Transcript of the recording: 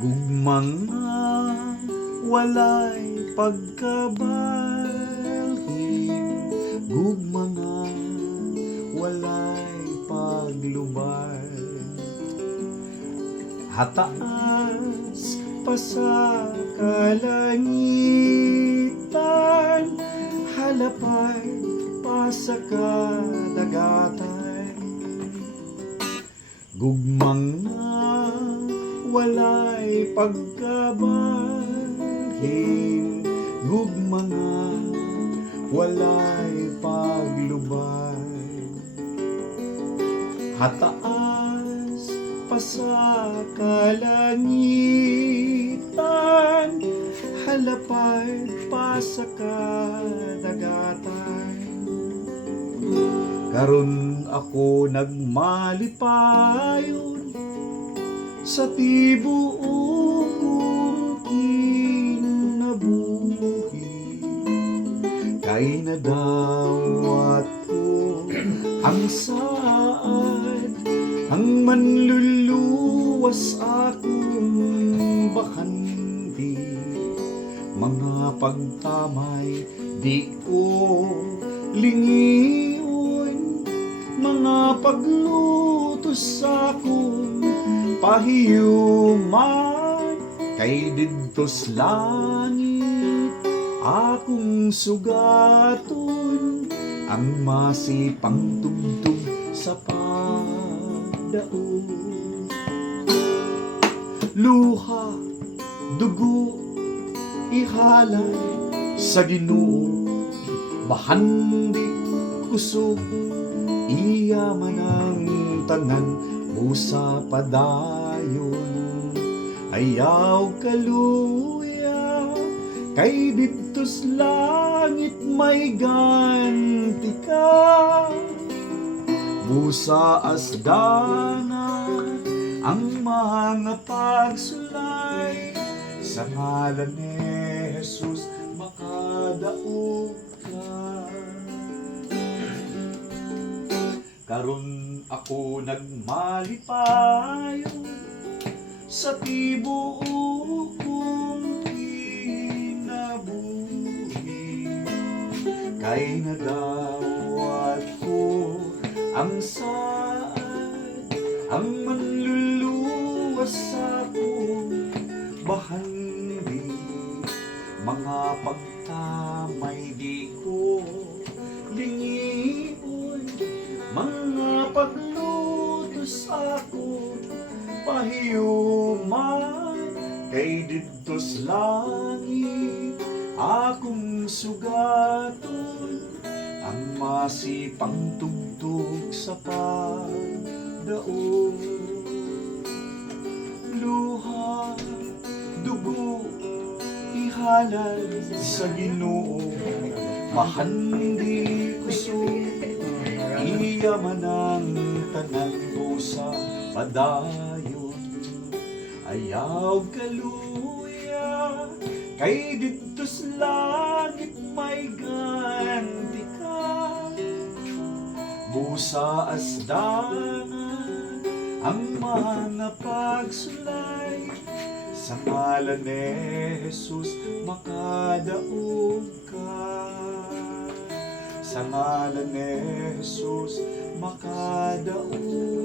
Gugmang nga walay pagkabalhin, gugmang nga walay paglubay. Hataas pa sa kalangitan, halapay pa sa kadagatan. Gugmang nga walay pagkabalhin, gugmang nga walay paglubay. Hataas pa sa kalangitan, halapay pa sa kadagatan. Karon ako nagmalipayon sa tibuok kong kinabuhi, kay nadawat ko ang saad, ang manluluwas akong bakandi. Mga pagtamay di ko lingiyon, mga paglutos akong pahiyuman, kay didtos langit akong sugaton, ang masipang tugtog sa pagdaon. Luha, dugo, ihalay sa Ginoo, bahandi kusog, iyaman ang tanan, busa padayon. Ayaw kaluya, kay didtos langit may ganti ka. Busa asdanan ang mga pagsulay, sa ngalan ni Jesus makadaog ka. Karon ako nagmalipayon sa tibuok kong kinabuhi, kay nadawat ko ang saad, ang manluluwas akong bahandi. Mga pagtamay di ko lingion, mga paglutos ako pahiyuman, kay didtos langit akong sugaton, ang masipang tugtog sa pagdaon. Luha, dugo, ihalal sa Ginoo, mahandi kusog, iyaman ang tanan, busa padayon. Ayaw kaluya, kay didtos langit may ganti ka. Busa asdanan ang mga pagsulay, sa ngalan ni Jesus makadaog ka. Sa ngalan ni Jesus makadaog